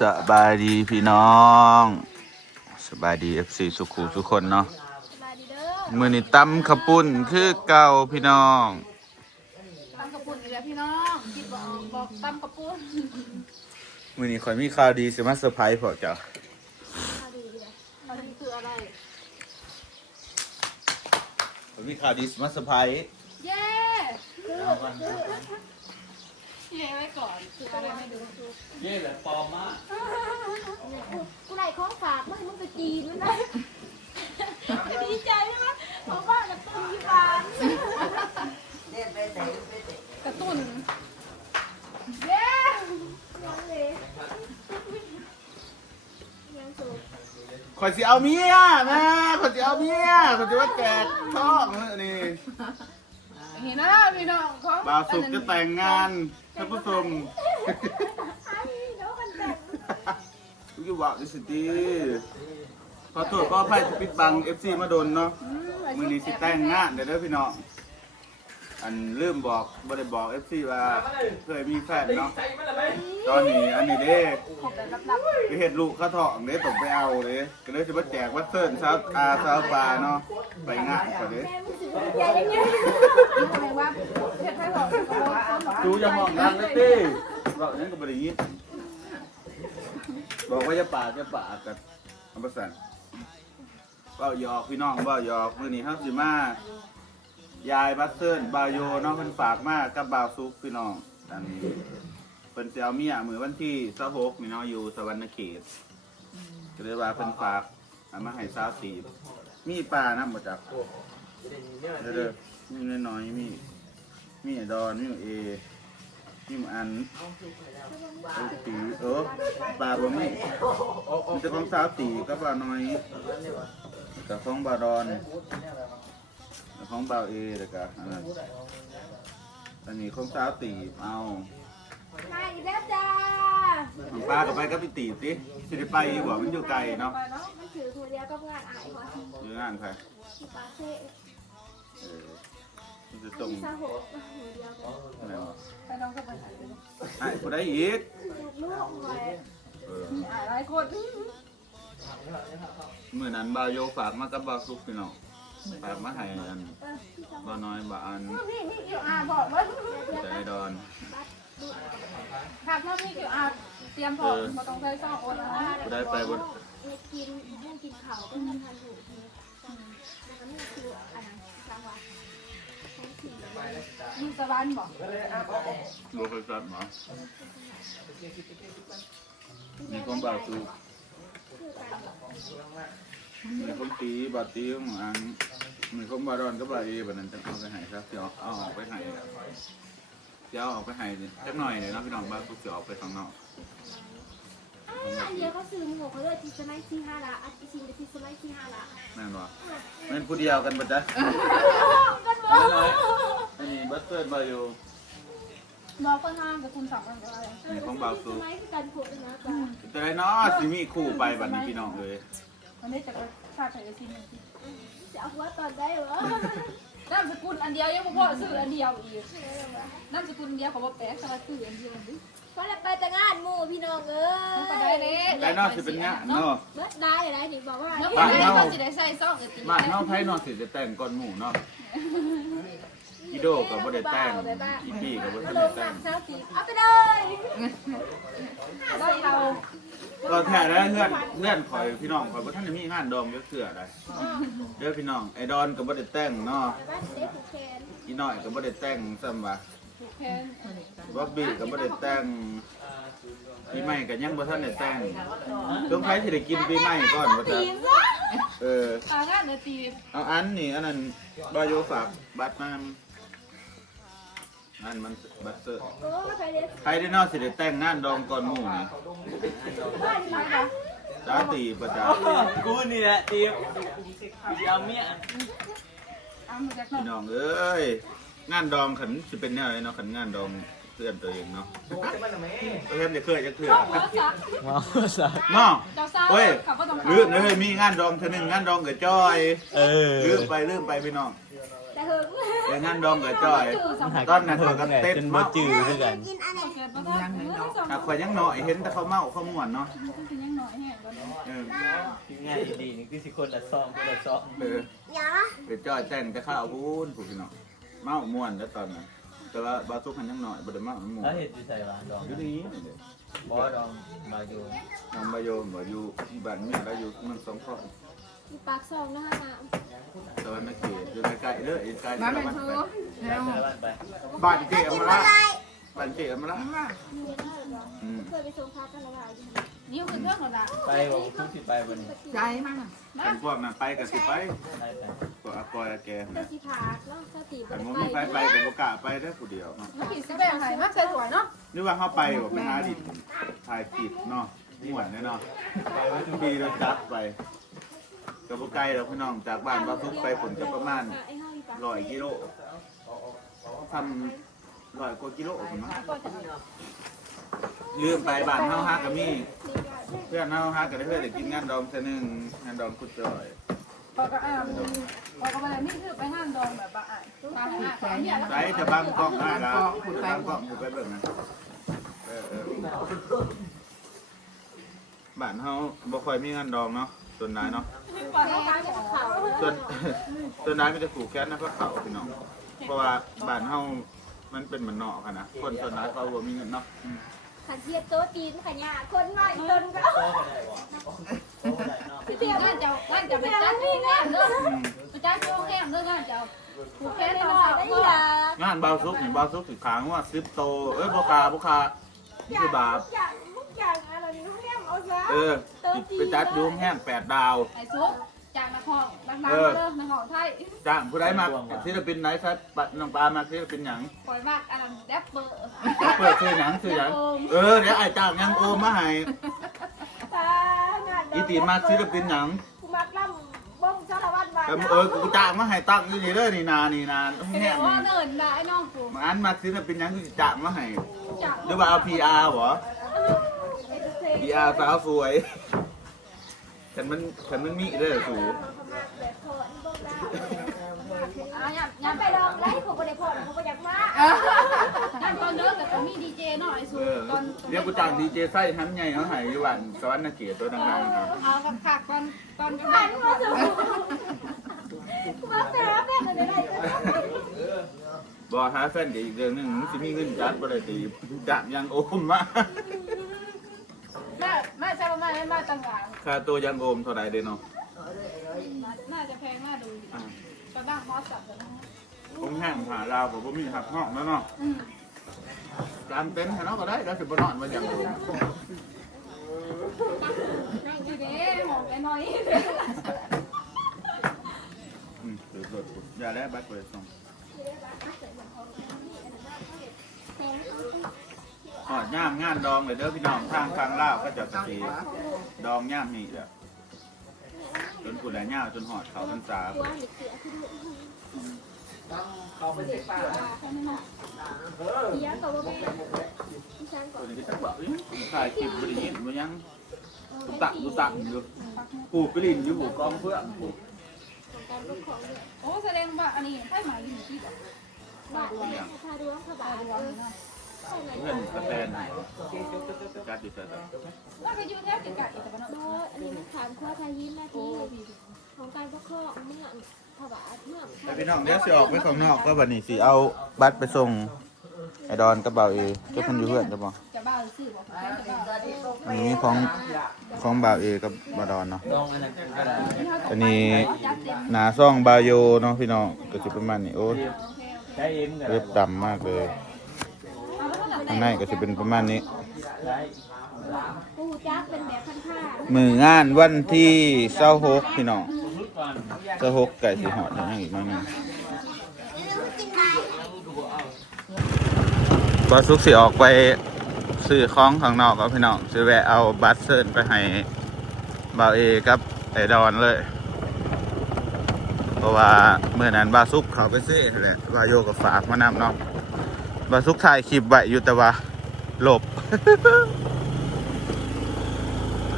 สบายดีพี่น้องสบายดีเอฟซีสุขุทุกคนเนาะสบายดีเด้อมือนี้ตำขาวปุ่นคือเก่าพี่น้องตำกระปุ่นอีกแล้วพี่น้องคิดบอกบอกตำกระปุ่นมือนี้คอยมีข่าวดีสิมาเซอร์ไพรส์พอจ้ะมาดีเลยตอนนี้คืออะไรคอยมีข่าวดีสิมาเซอร์ไพรส์เย้ คือเย้ไว้ก่อนคืออะไรไม่ดูเย่แบบปลอมมากกูไหลของฝากมันมึงไปจีนมันนะดีใจใช่ไหมเพราะว่ากระตุ้นที่บ้านกระตุ้นเย้ยังเลยยังสูงคอยสิเอาเมียนะคอยสิเอาเมียคอยสิว่าแจกท้องมื้อนี่เห็นนะพี่น้องของบ่าวสุกจะแต่งงานท่านผู้ชมไอ้เดี๋ยวมันแต่งทุกอยู่ว่าดิสตีขอโทษขออภัยที่ปิดบัง FC มาโดนเนาะมือนี้สิแต่งงานเด้อเด้อพี่น้องอันลืมบอกบ่ได้บอก FC ว่าเคยมีแฟนเนาะตอนนี้อันนี้เด้ขบแบบลับไปเฮ็ดลูกเขาท้องเด้ต้องไปเอาเด้ก็เลยสิมาแจกวัดเซิร์นซาวอาซาวปลาเนาะไปงานเขาเด้ ๆแม่มึงสิใจยังงอะไรวะเฮ็ดให้บอกจูอย่ามองนั่นเลยติบอกนั้นก็บ่ได้ยินบอกว่าจะปากจะปากกันอันประสานเว้ายอกพี่น้องเว้ายอกมื้อนี้เฮาสิมายายบัสเซิร์นบาโยน้องเพิ่นฝากมากกับบาวซุกพี่น้องอันนี้เพิ่นเอาเมียมือวันที่26นี่เนาะอยู่สวรรณเขตก็เลยว่าเพิ่นฝากเอามาให้สาวสีมีปลานํบ่จักเด้อเด้อมีน้อยๆมี มีไอ้ดอนมีเอมีหมูอันโอ้ตีเออปลาบ่มีมีแต่ของสาวตีกับปลาน้อยกับของบาดอนของเบาเอเด็กอะอันนั้นอันนี้ของสาวตีบเอามาอีกแล้วจ้าของป้ากับไปกับพี่ตีบสิสิได้ไปอีกบ่มันอยู่ไกลเนาะมันถือตัวเดียวก็งานอายกว่าอยู่งานใครที่ปาเซ่ เออ มันจะตรงที่ซาโหหัวเดียวกันอะไรวะไปน้องก็ไปหาเลยไอ้ผู้ใดอีกลูกหน่อยเอออ่าหลายคนเมื่อนั้นบาวโยฝากมากับบาวซุกพี่น้องฝากมาให้อันบ่าวน้อยบ่าวอันนี่นี่เกี่ยวอาบอกว่าแต่ไอ้ดอนหากถ้ามีเกี่ยวอาเตรียมพร้อมมาต้องใช้ซ่องโอนแล้วผู้ใดไปบ่เฮ็ดกินเฮ็ดกินข้าวก็ทำทันถูกแล้วก็ ของสี่อยู่สวรรค์บอกโลเคชั่นหมอมีของบาวซุกมีของตีบาวตีของอันมีของบาดอนกับาวเอแบบนั้นจะเอาไปให้ครับเดี๋ยวเอาออกไปให้เดี๋ยวเอาออกไปให้สักหน่อยเลยเนาะพี่น้องบ้าวซุกจะออกไปข้างนอก อันเดียวเขาซื้อหมวกเขาเลยที่สมัยที่ห้าละอันที่ชิงที่สมัยที่ห้าละแม่นบ่แม่นผู้เดียวกันปะจ๊ะกันบอกอันนี้บัตเตอร์บาโยบอกคนห้ามกับคุณสองกันอะไรนี่ของบาวซุกสมัยคือการโผล่นะจ๊ะจะได้เนาะสิมีคู่ไปบัดนี้พี่น้องเลยวันนี้จะกระชาติไทยซีนจะเอาหัวตอนได้เหรอ นามสกุลอันเดียวยังบ่พอซื้ออันเดียวอีกนามสกุลเดียวเขาบอกแปลกสวัสดิ์อันเดียวดิเพราะเราไปแต่งานหมู่พี่น้องเอ้มันก็ยได้เลยได้เนาะสิเป็นงานเนาะเมื่อได้อะไรถึงบอกว่าเมื่อวันนี้มันจะได้ใส่ซองกันตีบ้านเนาะไผเนาะสิจะแต่งก่อนหมู่เนาะอีโดก็บ่ได้แต่งอีพี่ก็บ่ทันลได้งแต่หนังกเช้าตีเอาไปเลยได้เรา ก็แท้แล้วเพื่อนเพื่อนข่อยพี่น้องข่อยบ่ทันได้มีงานดองจักเทื่อใดเด้อพี่น้องไอ้ดอนก็บ่ได้แต่งเนาะบ้านเด็กผูกแขนอีน้อยก็บ่ได้แต่งซ้ำว่าถูกแทนบ๊อบบี้ก็บ่ได้แต่งปีใหม่ก็ยังบ่ทันได้แต่งสงสัยสิได้กินปีใหม่ก่อนบ่จ๊ะตีนซะเออตางานนาตีเอาอันนี่อันนั้นบาโยฝากบัตรมา อันมันบัตรเซอร์โอ้ใครเด็กใครได้นอกสิได้แต่งงานดองก่อนหมู่นี่บ้านที่ไหนจ้าตีประจากูนี่แหละตีมยามเมียอ้ามาจากนอพี่กน้องเอ้ยงานดองขันสิเป็นแนวไหนเนาะขันงานดองเพื่อนตัวเองเนาะเพื่อนจะเคยจะเคยหัวซักว้าวสักเนาะเจ้าสาวเฮ้ยเขาก็ต้องลืมเลยมีงานดองเธอหนึ่งงานดองกับจอยเออลืมไปลืมไปพี่น้องแต่หึง เดี๋ยวงานดองกับจอยจื้อสองตอนนั้นเขาก็เต้นจนบ่เมาจืดคือกันกินอันไหนเกิดมาก็เมื่อสองหากข่อยยังหน่อยเห็นแต่เขาเมาเขาม่วนเนาะคือยังน้อยแห้งก็เออง่ายดีนี่คือสิคนละซองคนละซองเอออย่าไปจอยแต่งจะเข้าวพูนผูกพี่น้องเมาม่วนแล้วตอนนั้นแต่ว่าบาซุกมันยังหน่อยบ่ได้เมาม่วนแล้วเห็ดอยู่ใส่หวานดองอยู่ดีบอดองมาอยู่น้องบาโยมบ่อยู่บ้านเมียแล้วอยู่เมืองสองข้อ อยู่ปากซองนะคะน้ตอนนักเกียรติอยู่ใกล้ๆเด้ออีกไกลมาแต่เป็ละนวันเธไปอแล้วแต่ละวันไปบ้านเกียรำติกินมาอะไรละบ้านเกียรติมาละมีอะไรหรออืมเคยไปส่งพักกันหรือเปล่านิ้วคือเครื่องของเราไปบอกทุกที่ไปวันนี้ใจมากคันพวกนั้นไปก็สิไปได้ไปพวกอากอยอาแกเจ้านะสีผากเนาะเจ้าสีคันบ่บ่ได้มีไฟไปไปก็บ่กล้าไปได้อผู้เดียวเนาะเมื่อกี้สิแบ่งให้มาใส่ถ้วยเนาะนึกว่าเฮาไปบ่ไปหาดินถ่ายคลิปเนาะม่วนแน่เนาะไปไว้ทุกทีเราจัดไป ก็บ่ไกลหรอกพี่น้องจากบ้านบาซุกไปผลก็ประมาณไอ้ห้อยปากร้อยกิโลทำร้อยกว่ากิโลผมมั้งลืมไปบ้านเฮาฮักก็มีเพื่อนเฮาฮักก็ได้เพื่อนได้กินงานดองเทื่อหนึงงานดองกุดจอยพอก็อ่านพอก็มาเลยนี่คือไปห้างดองแบบว่าอ่านมาให้อ่านของเนี่ยแล้วใส่จะบังกล้องได้แล้วบังกล้องอยู่ไปเบิ่งนะเออเออบ้านเฮาบ่ค่อยมีงานดองเนาะส่วนนายเนาะ ก่อนเขาตายจะเขาส่วนส่วนนายมีแต่ผูกแขนนะพระเขาพี่น้อง เพราะว่าบ้านเฮามันเป็นเหมือนนอกอะนะ คนส่วนนายเขาบ่มีเงินเนาะขันเทียบโต๊ะตีนขยะคนใหม่ต้นก็โต๊ะก็ได้วะโต๊ะก็ได้เนาะที่ที่งานจะงานจะไปจัดที่งานเด้ออืมไปจัดที่โรงแรมเด้องานจะผูกแขนต่อหน่อยสาวได้ก็อยากงานเบาซุกนี่เบาซุกสิขางว่าซิปโต เอ้ยบ่คาบ่คานี่คือบาปอยากอยากอะไรนี่ เขาเรียกเอาซะเออไปจัดอยุ่โรงแห้งแปดดาว ไอ้ซุปจากนักห้องนักน้ำมาเด้อนักห้องไทยจ้างผู้ใดมาศิลปินไหนครับปัดน้องปลามาศิลปินหยังปล่อยมากอันนั้นแดปเปอร์เปิดชื่อหยังชื่อหยังเออเดี๋ยวไอ้จ้างยังโอมมาให้ตางานอีตีมาศิลปินหยังกูมักล่ำบ้องสารวัตรมาเออเออกูจ้างมาให้ตั้งนี่นี่เด้อนี่นานี่นาโรงเดี๋แห้ยงวว่านี่เนินนะไอ้น้องกูมาอันมาศิลปินหยังกูสิจ้างมาให้จากหรือว่าเอา PR เหรอ PR สาวสวยฉันมันฉันมันมีเด้อสูอะยับยัยังไปลองได้ผมก็ได้พอผมก็อยากมายับตอนเด้อแต่ก็มีดีเจหน่อยสูเออตอนเดี๋ยวกูจ้างดีเจไส้ทำใหญ่เขาให้อยู่บ้านสวรรค์นาเกียรติตัวดังๆครับเอาคักคักตอนตอนกันผ่านมาสู่มาแซ่บแม่กันได้บอหาแฟนกับอีกเรื่องหนึงมันสิมีเงินจัดบ่ได้ตีจ้างยังโอมมา แม่ใช่ป่ะแม่แม่ต่างหากค่าตัวยังโอมเท่าไหร่เด้เนาะน่าจะแพงน่าดูตอนบ้างฮอสจับกันนะผมแห้งหาลาวผมบ่มีหักห้องแล้วเนาะอืมกางเต็นท์ให้เราก็ได้แล้วสิบ่นอนมาอย่างโอมดีเด้หมองไอ้น้อยอืมถือรถกูอย่าแล้วบัตรเปิดส่ง หอดย่ามงานดองเลยเด้อพี่น้องทางทางลาวก็จะสิดองย่ามนี่แหละจนกูแลย่าวจนหอดเขาพรรษาตัวหรือเสือคือดูเขาไปเช็คป้าเสียตัวแม่ที่ฉันก่อตัวนนี้ก็จะบอกอุ๊ยถ่ายคลิปบริยินมันยังกูตักกูตักอยู่กูไปลินอยู่หูกองเพื่อนกูของการปกครองเนี่ยโอ้แสดงว่าอันนี้ให้หมายถึงที่แบบว่าเนี่ยพาดวงพระบาท เพื่อนกระแตนจัดอยู่แต่ว่าไปอยู่แถวไกลๆแต่ก็เนบ่อันนี้มันถามข้อทายินนาทีของการปกคอเมืองพระบาทเมืองแต่พี่น้องเดี๋ยวสิออกไปข้างนอกก็บัดนี้สิเอาบัตรไปส่งไอ้ดอนกระเป๋าเอก็เพิ่นอยู่เพื่อนจะบอกจะบ้าซื้อบอกแฟนจะบ้าอันนี้ของของบ่าวเอกับบาวดอนเนาะ อันนี้หนาซ่องบาวโยเนาะพี่น้องก็สิประมาณนี้โอ้ยเรียบดำมากเลย ข้างในก็สิเป็นประมาณนี้ใช้ปูจักเป็นแบบพันผ้ามืองานวันที่26พี่น้องทุกก่อน26ไก่สิหอดอย่างอีกหน่อยหนึงบอสุกสิออกไปซื้อของข้างนอกกับพี่น้องสิแวะเอาบัตรเซิร์นไปให้บ่าวเอกับไอ้ดอนเลย เพราะว่าเมื่อนั้นบาซุกเขาไปซื้อนั่นแหละวาโยกับฝากมานำเนาะ บาซุกถ่ายคลิปไว้อยู่แต่ว่าหลบ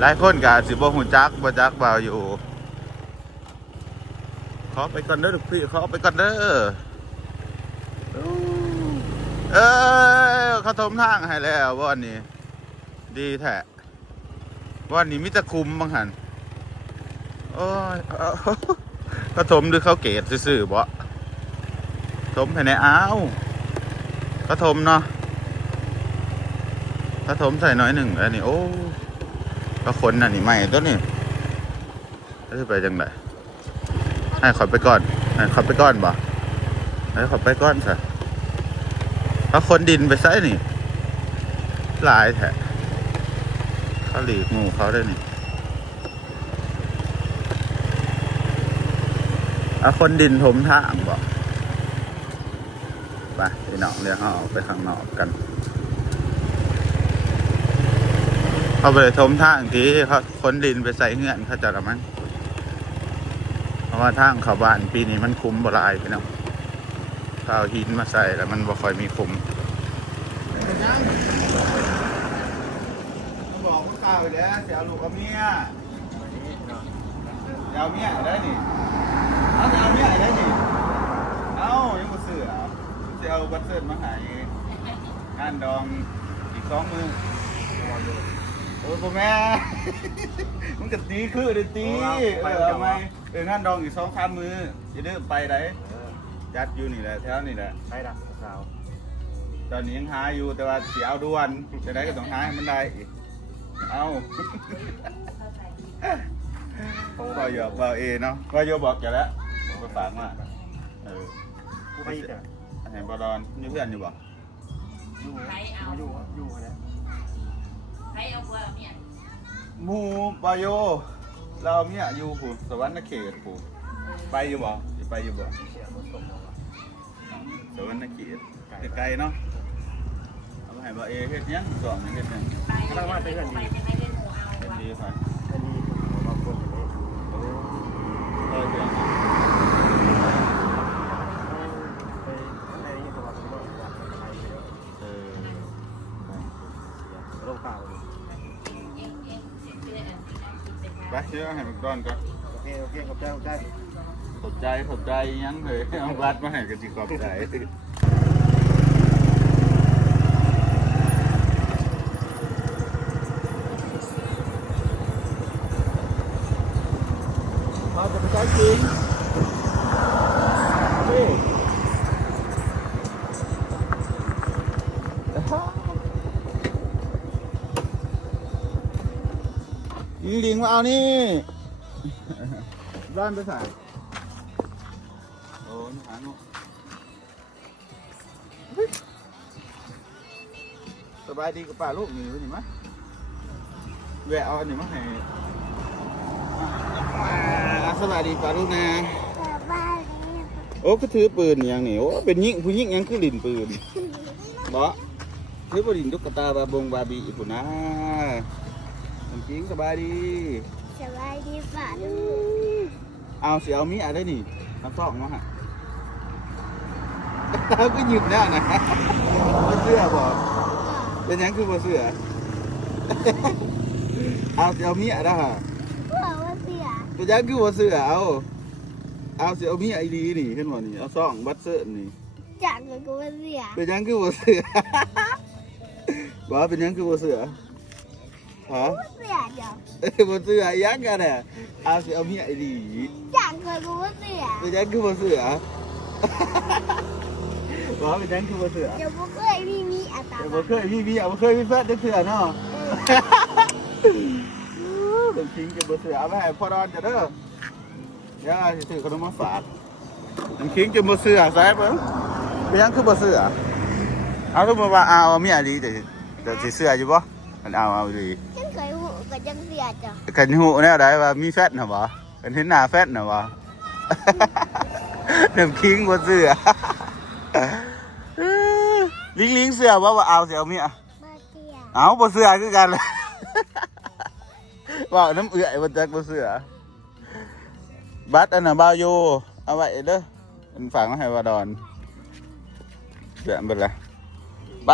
หลายคนกาสิบ่ฮู้จักบ่จักบ่าวอยู่ ขอไปก่อนเด้อลูกพี่ขอไปก่อนเด้อเออเขาทมทางให้แล้ววันนี้ ดีแท้วันนี้มิจะคุมบางหันโอ้ยเขาถมหรือเขาเกตซื่อๆบ่ถมภายในอ้าว เขาถมเนาะเขาถมใส่น้อยหนึ่งอันนี้โอ้ก็คนอันนี้ใหม่ตัวนี้แล้วจะไปจังไดให้ขอไปก่อนให้ขอไปก่อนบ่ให้ขอไปก่อนซะเขาคนดินไปใส่นี่ลายแท้เขาหลีกหมูเขาได้นี่เอาคนดินถมทางบอก ไปพี่น้องเดี๋ยวเขาออกไปข้างนอกกันเขาไปเลยถมทางที่เขาค้นดินไปใส่เงื่อนเขาจะละมั้งเพราะว่าทางเขาบ้านปีนี้มันคุ้มบหลายพี่น้องเขาเอาหินมาใส่แล้วมันบ่ค่อยมีคุ้มบอกวกข้าวไปแล้วเสียลูกกับเมียเสียเมียได้นี่เอาเสียเมียได้นี่ เอายังบ่เสือ เสียเอาบัตรเสิร์มาใหายงานดองอีกสองมือโอ้ยพ่อแม่ มันก็ตีคือเด้ตีเออเอาไหมเอองานดองอีกสองสามมือจะเดินไปไหนจัดอยู่นี่แหละแถวนี่แหละ ใช่ละสาวตอนนี้ยังหาอยู่แต่ว่าเสียเอาด่วนจะได้ก็ต้องหาให้มันได้อีกเอาก็หยอกว่าเอเนาะก็โยบอกแกแล้วไปฝากมาเออกูไปอีกอะ เห็นบอลอนนี่เพื่อนอยู่บ่อยู่อยู่อยู่แล้วใครเอาเพื่อเมียหมูบาโย เราเนี่ยอยู่ผูสวรรค์เขตผูไปอยู่บ่สิไปอยู่บ่เสียรถตกมาสวรรค์เขตไกลๆเนาะเอาไปให้บ่เอเฮ็ดหยังสอนหยังเฮ็ดหยังไปไปจะให้เล่นหมูเอาเฮ็ดวะดีค่ะ ชื่อให้มันก่อนก่อนโอเคโอเคขอบใจขอบใจ ขอบใจขอบใจยังเลยเอาบัตรมาให้กันสิขอบใจ ลิงมาเอานี่ร้านไปใส่โอ้ยหาหนูสบายดีกับป้าลูกนี่วะนี่มะแวะเอาอันนี้มาให้อ่าสบายดีป้าลูกนะโอ้ก็ถือปืนอย่างนี้โอ้เป็นยิงผู้ยิงยังคือลินปืนบ่ถือบดินตุ๊กตาบาบงบาบีอีกผู้นะ จริงสบายดีสบายดีป่ะลูกเอาเสียเอามีอะไรนี่น้ำซอกเนาะฮะเราก็หยิบแล้วนะบ่เสื้อบอกเป็นหยังคือบ่เสื้อเอาเสียเอามีอะไรฮะพ่อว่าเสียเป็นหยังคือบ่เสื้อเอาเอาเสียเอามีไอดีนี่เห็นบ่นี่เอาซองบัตรเสื้อนี่จากเลยก็ว่าเสียเป็นหยังคือบ่เสื้อบอกว่าเป็นหยังคือบ่เสื้อ ฮะว่าเสียจังเอ้ยบ่เสื้ออีหยังกันน่ะเอาเสียเอามีไอดีจากเลยก็ว่าเสียเป็นหยังคือบ่เสื้อบอกว่าเป็นหยังคือบ่เสื้อเดี๋ยวพวกเคยมีมีอัตราเดี๋ยวบ่เคยพี่พี่เอาบ่เคยพี่แฟนได้เสือเนาะเป็นจริงจะบ่เสือเอาไปให้พ่อดอนจะเด้อเดี๋ยวสิซื้อขนมมาฝากน้ำคิงจะบ่เสือใส่เบิ่งเป็นหยังคือบ่เสือเอาสมมุติว่าเอาเมียดีแต่แต่สิเสืออยู่บ่ มันเอาเอาดีฉันเคยหูกับจังเสียจ้ะกันฮู้แนวใดว่ามีแฟนน่ะบ่กันเห็นหน้าแฟนน่ะบ่น้ำคิงบ่เสือลิงลิงเสือว่าว่าเอาสิเอาเมียมาเสียเอาบ่เสือคือกันเลยว่าน้ำเอื่อยบ่จักบ่เสือบัตรอันน่ะบาวโยเอาไว้เด้อมันฝากมาให้ว่าดอนเดือนเบิดละไป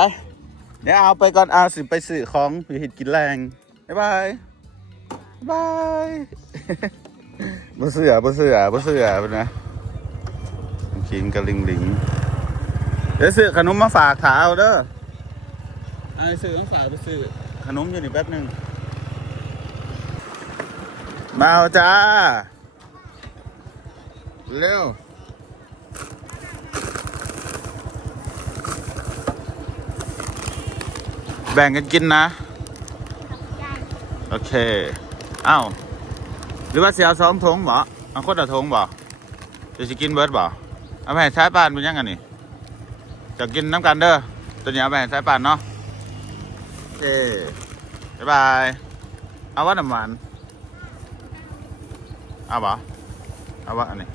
เดี๋ยวเอาไปก่อนเอาสิไปซื้อของไปเฮ็ดกินแรง บ๊ายบายบ๊ายบายบ่เสือบ่เสือบ่เสือพุ่นนะขิงกับลิงลิงเดี๋ยวซื้อขนมมาฝากถาเอาเด้อไอ้ซื้อมาฝากไปซื้อขนมอยู่นี่แป๊บหนึงมาเอาจ้า เร็ว แบ่งกันกินนะ โอเคเอ้าหรือว่าเสียสองทงบ่เอาคนละทงบ่จะสิกินเบิร์ดบ่เอาไปให้สายป่านเป็นยังไงนี่จะกินน้ำกันเด้อตัวนี้เอาไปให้สายป่านเนาะโอเคบ๊ายบาย เอาว่าน้ำหวานเอาบ่เอาว่าอันนี้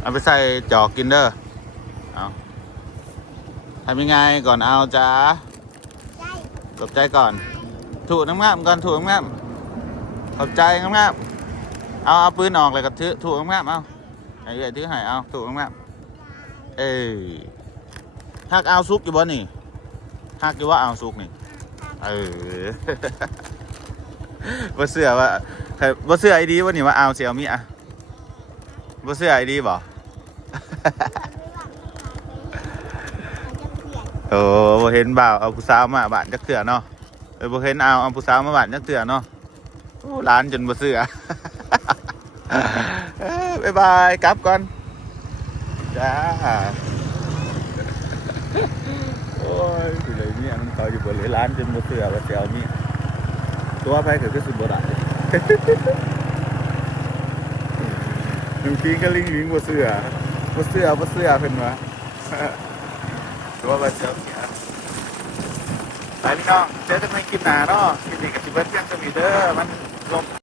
เอาไปใส่จอกกินเด้อเอาทำยังไงก่อนเอาจ้า ตกใจก่อน ถูน้ำงามก่อนถูน้ำงามขอบใจน้ำงามเอาเอาปืนออกเลยกับถือถูน้ำงามเอาไอ้เอ้ยถือให้เอาถูน้ำงามเอ้ยหักเอาซุกอยู่บ่นี่หักอยู่ว่าเอาซุกนี่เออบ่เสื้อว่าใครบ่เสื้อไอ้ดีว่านี่ว่าเอาเสี่ยวมีอะบ่เสื้อไอ้ดีบ่ โอ้บ่เห็นบ่าวเอาผู้สาวมาบ้านจักเถื่อเนาะเออบ่เห็นเอาเอาผู้สาวมาบ้านจักเถื่อเนาะโอ้ร้านจนบ่เสือบ๊ายบายกลับก่อนจ้าโอ้ยสิเลยเนี่ยมันต่ออยู่บนเลยร้านจนบ่เสือว่าสิเอาเนี่ตัวไปก็คือสุดบ่ได้หนึ่งทีก็ลิงลิงบ่เสือบ่เสือบ่เสือเพิ่นว่า ตัวว่าเสียวเสียไปพี่น้องเจอกันในคลิปหน้าเนาะคลิปนี้กับสิเบิร์ดเพียงจะมีเด้อมันลง